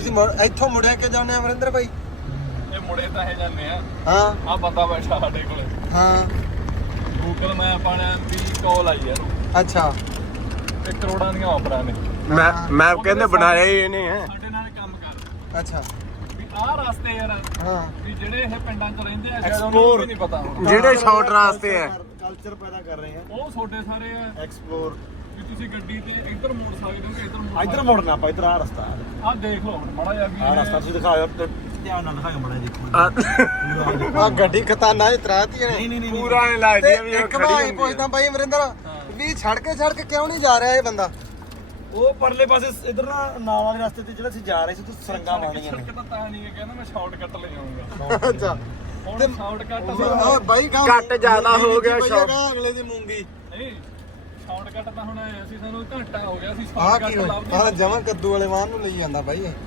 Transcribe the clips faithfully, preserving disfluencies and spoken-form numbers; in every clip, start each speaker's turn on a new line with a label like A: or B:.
A: ਤੁਸੀਂ ਇੱਥੋਂ ਮੁੜਿਆ ਕੇ ਜਾਂਦੇ ਅਮਰਿੰਦਰ ਭਾਈ?
B: ਇਹ ਮੁੜੇ ਤਾਂ ਇਹ ਜਾਂਦੇ ਆ।
A: ਹਾਂ
B: ਆ ਬੰਦਾ ਬੈਠਾ ਸਾਡੇ ਕੋਲੇ।
A: ਹਾਂ
B: ਗੂਗਲ ਮੈਪ ਵਾਲਿਆਂ ਦੀ ਕਾਲ ਆਈ ਯਾਰ।
A: ਅੱਛਾ
B: ਤੇ ਕਰੋੜਾਂ ਦੀਆਂ ਆਫਰਾਂ ਨੇ।
C: ਮੈਂ ਮੈਂ ਕਹਿੰਦੇ ਬਣਾਇਆ ਹੀ ਇਹਨੇ ਹੈ।
B: ਸਾਡੇ ਨਾਲ ਕੰਮ ਕਰ
A: ਅੱਛਾ
B: ਵੀ ਆਹ ਰਸਤੇ ਯਾਰ
A: ਹਾਂ
B: ਵੀ ਜਿਹੜੇ ਇਹ ਪਿੰਡਾਂ 'ਚ ਰਹਿੰਦੇ ਆ ਸ਼ਾਇਦ ਉਹਨਾਂ ਨੂੰ ਵੀ ਨਹੀਂ ਪਤਾ ਹੋਣਾ।
C: ਜਿਹੜੇ ਸ਼ਾਰਟ ਰਾਸਤੇ ਹੈ
D: ਕਲਚਰ ਪੈਦਾ ਕਰ ਰਹੇ ਆ
B: ਉਹ ਛੋਟੇ ਸਾਰੇ ਆ
D: ਐਕਸਪਲੋਰ।
B: ਵੀ ਤੁਸੀਂ ਗੱਡੀ ਤੇ ਇੱਧਰ ਮੋੜ ਸਕਦੇ ਹੋ ਕਿ ਇੱਧਰ ਮੋੜ
D: ਇੱਧਰ ਮੁੜਨਾ ਆਪਾਂ ਇੱਧਰ ਆ ਰਸਤਾ
B: ਆਹ ਦੇਖ ਲਓ ਹੁਣ ਮਾੜਾ ਜਿਹਾ ਵੀ
D: ਆ ਰਸਤਾ ਤੁਸੀਂ ਦਿਖਾਓ ਤੇ ਧਿਆਨ ਨਾਲ ਦਿਖਾਓ ਮੜਾ ਦੇਖੋ।
A: ਆ ਗੱਡੀ ਖਤਾਨਾ ਹੀ ਤਰਾਤੀ
D: ਨਹੀਂ ਨਹੀਂ ਨਹੀਂ
C: ਪੂਰਾ ਐ ਲੱਗਦੀ ਆ ਵੀ
A: ਇੱਕ ਭਾਈ ਪੁੱਛਦਾ ਭਾਈ ਅਮਰਿੰਦਰ ਵੀ ਛੜਕੇ ਛੜਕ ਕਿਉਂ ਨਹੀਂ ਜਾ ਰਿਹਾ ਇਹ ਬੰਦਾ?
D: ਉਹ ਪਰਲੇ ਪਾਸੇ ਇਧਰ ਨਾ ਨਾਲ ਵਾਲੇ ਰਸਤੇ ਤੇ ਜਿਹੜਾ ਅਸੀਂ ਜਾ ਰਹੇ ਸੀ ਤੇ ਸਰੰਗਾ ਬਣੀਆਂ ਨੇ।
B: ਸੜਕ ਤਾਂ ਤਾਂ ਨਹੀਂ ਹੈ ਕਹਿੰਦਾ ਮੈਂ ਸ਼ਾਰਟਕਟ ਲੈ ਜਾਊਂਗਾ।
A: ਅੱਛਾ
B: ਹੁਣ ਸ਼ਾਰਟਕਟ
A: ਓਏ ਬਾਈ ਕੰਮ
C: ਘੱਟ ਜ਼ਿਆਦਾ ਹੋ ਗਿਆ
A: ਸ਼ੌਕ ਅਗਲੇ ਦੀ ਮੂੰਗੀ।
B: ਨਹੀਂ ਸ਼ਾਰਟਕਟ ਤਾਂ ਹੁਣ ਆਏ ਅਸੀਂ ਸਾਨੂੰ ਘੰਟਾ ਹੋ ਗਿਆ ਸੀ
A: ਆਹ ਕੀ
B: ਸ਼ਾਰਟਕਟ ਲੱਭਦੇ
A: ਆ ਜਮਾ ਕੱਦੂ ਵਾਲੇ ਵਾਹਨ ਨੂੰ ਲਈ ਜਾਂਦਾ ਬਾਈ ਇਹ।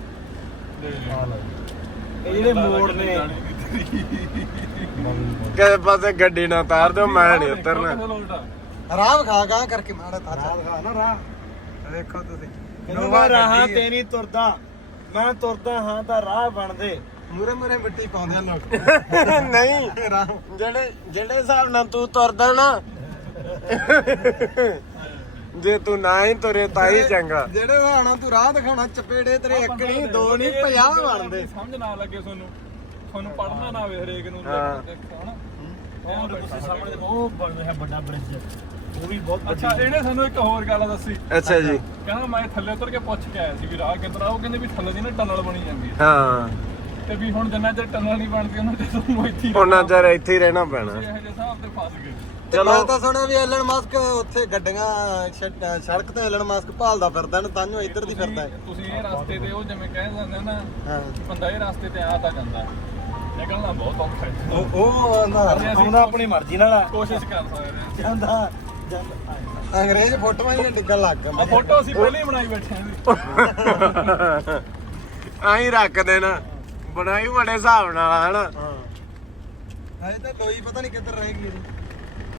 D: ਇਹ ਜਿਹੜੇ ਮੋੜ ਨੇ
C: ਕਿਸੇ ਪਾਸੇ ਗੱਡੀ ਨਾ ਤਾਰ ਦਿਓ, ਮੈਂ ਨਹੀਂ ਉਤਰਨਾ।
A: ਰਾਹ ਵਿਖਾ ਗਾ ਕਰਕੇ ਮਾੜਾ ਤਾਚਾ
D: ਰਾਹ ਦਿਖਾ ਨਾ ਰਾਹ।
A: ਵੇਖੋ ਤੁਸੀਂ
D: ਕਹਿੰਦਾ ਮੈਂ ਰਾਹਾਂ ਤੇ ਨਹੀਂ ਤੁਰਦਾ, ਮੈਂ ਤੁਰਦਾ ਹਾਂ ਤਾਂ ਰਾਹ ਬਣਦੇ।
A: ਮੂਰੇ ਮੂਰੇ ਮਿੱਟੀ ਪਾਉਂਦੇ ਆ ਲੋਕ।
C: ਨਹੀਂ
A: ਰਾਹ
C: ਜਿਹੜੇ ਜਿਹੜੇ ਹਿਸਾਬ ਨਾਲ ਤੂੰ ਤੁਰਦਾ ਨਾ, ਜੇ ਤੂੰ ਨਾ ਹੀ ਤੁਰੇ ਤਾਂ ਹੀ ਚੰਗਾ।
A: ਜਿਹੜੇ ਹਾਣਾ ਤੂੰ ਰਾਹ ਦਿਖਾਉਣਾ ਚਪੇੜੇ ਤੇਰੇ ਇੱਕ ਨਹੀਂ ਦੋ ਨਹੀਂ ਪੰਜਾਹ ਬਣਦੇ।
B: ਸਮਝ ਨਾ ਲੱਗੇ ਤੁਹਾਨੂੰ ਤੁਹਾਨੂੰ ਪੜਨਾ ਨਾ ਆਵੇ ਹਰੇਕ ਨੂੰ
C: ਹਾਂ।
B: ਦੇਖੋ ਹਨਾ।
D: ਉਹ ਤੁਸੀਂ ਸਾਹਮਣੇ ਉਹ ਬਣ ਰਿਹਾ ਵੱਡਾ ਬ੍ਰਿਜ, ਉਹ ਵੀ ਬਹੁਤ
B: ਅੱਛਾ ਇਹਨੇ ਸਾਨੂੰ ਇੱਕ ਹੋਰ ਗੱਲ ਦੱਸੀ।
C: ਅੱਛਾ ਜੀ।
B: ਕਹਿੰਦਾ ਮੈਂ ਥੱਲੇ ਉਤਰ ਕੇ ਪੁੱਛ ਕੇ ਆਇਆ ਸੀ ਵੀ ਰਾਹ ਕਿੱਧਰ ਆ। ਉਹ ਕਹਿੰਦੇ ਵੀ ਥੱਲੇ ਦੀ ਨਾ ਟਨਲ ਬਣੀ ਜਾਂਦੀ ਹੈ
C: ਹਾਂ
B: ਤੇ ਵੀ ਹੁਣ ਜਿੰਨਾ ਚਿਰ ਟਨਲ ਨਹੀਂ ਬਣਦੀ ਉਹਨਾਂ ਚਿਰ ਤੁਹਾਨੂੰ ਇੱਥੇ ਹੀ
C: ਉਹਨਾਂ ਚਿਰ ਇੱਥੇ ਹੀ ਰਹਿਣਾ ਪੈਣਾ।
B: ਤੁਸੀਂ ਇਹੋ ਜਿਹੇ ਹਿਸਾਬ ਤੇ ਫਸ ਗਏ।
A: ਚਲੋ ਮੈਂ ਤਾਂ ਸੁਣਿਆ ਵੀ ਐਲਨ ਮਸਕ ਉੱਥੇ ਗੱਡੀਆਂ ਛ- ਸੜਕ ਤੇ ਐਲਨ ਮਸਕ ਭਾਲਦਾ ਫਿਰਦਾ ਨਾ ਤਾਂਹੀਓ ਇੱਧਰ ਦੀ ਫਿਰਦਾ ਹੈ।
B: ਤੁਸੀਂ ਇਹ ਰਸਤੇ ਤੇ ਉਹ ਜਿਵੇਂ ਕਹਿ ਦਿੰਦੇ ਹੋ ਨਾ
A: ਹਾਂ
B: ਬੰਦਾ ਇਹ ਰਸਤੇ ਤੇ ਆ ਤਾਂ ਜਾਂਦਾ ਨਿਕਲਣਾ ਬਹੁਤ ਔਖਾ ਹੈ।
A: ਉਹ ਉਹ ਆਂਦਾ
D: ਆਉਂਦਾ ਆਪਣੀ ਮਰਜ਼ੀ ਨਾਲ ਆ।
B: ਕੋਸ਼ਿਸ਼ ਕਰ ਸਕਦੇ ਹਾਂ।
D: ਜਾਂਦਾ ਜਾਂਦਾ
A: ਅੰਗਰੇਜ਼ ਫੋਟੋਆਂ ਹੀ ਡਿੱਗਣ ਲੱਗ ਗਏ।
B: ਆ ਫੋਟੋ ਅਸੀਂ ਪਹਿਲਾਂ ਹੀ ਬਣਾਈ ਬੈਠੇ ਹਾਂ।
C: ਆਹੀਂ ਰੱਖ ਦੇਣਾ, ਬਣਾਈ ਬੜੇ ਹਿਸਾਬ ਨਾਲ ਹਨਾ।
A: ਹਾਂ ਹਜੇ ਤਾਂ ਲੋਈ ਪਤਾ ਨਹੀਂ ਕਿੱਧਰ ਰਹੇਗੀ ਇਹਦੀ।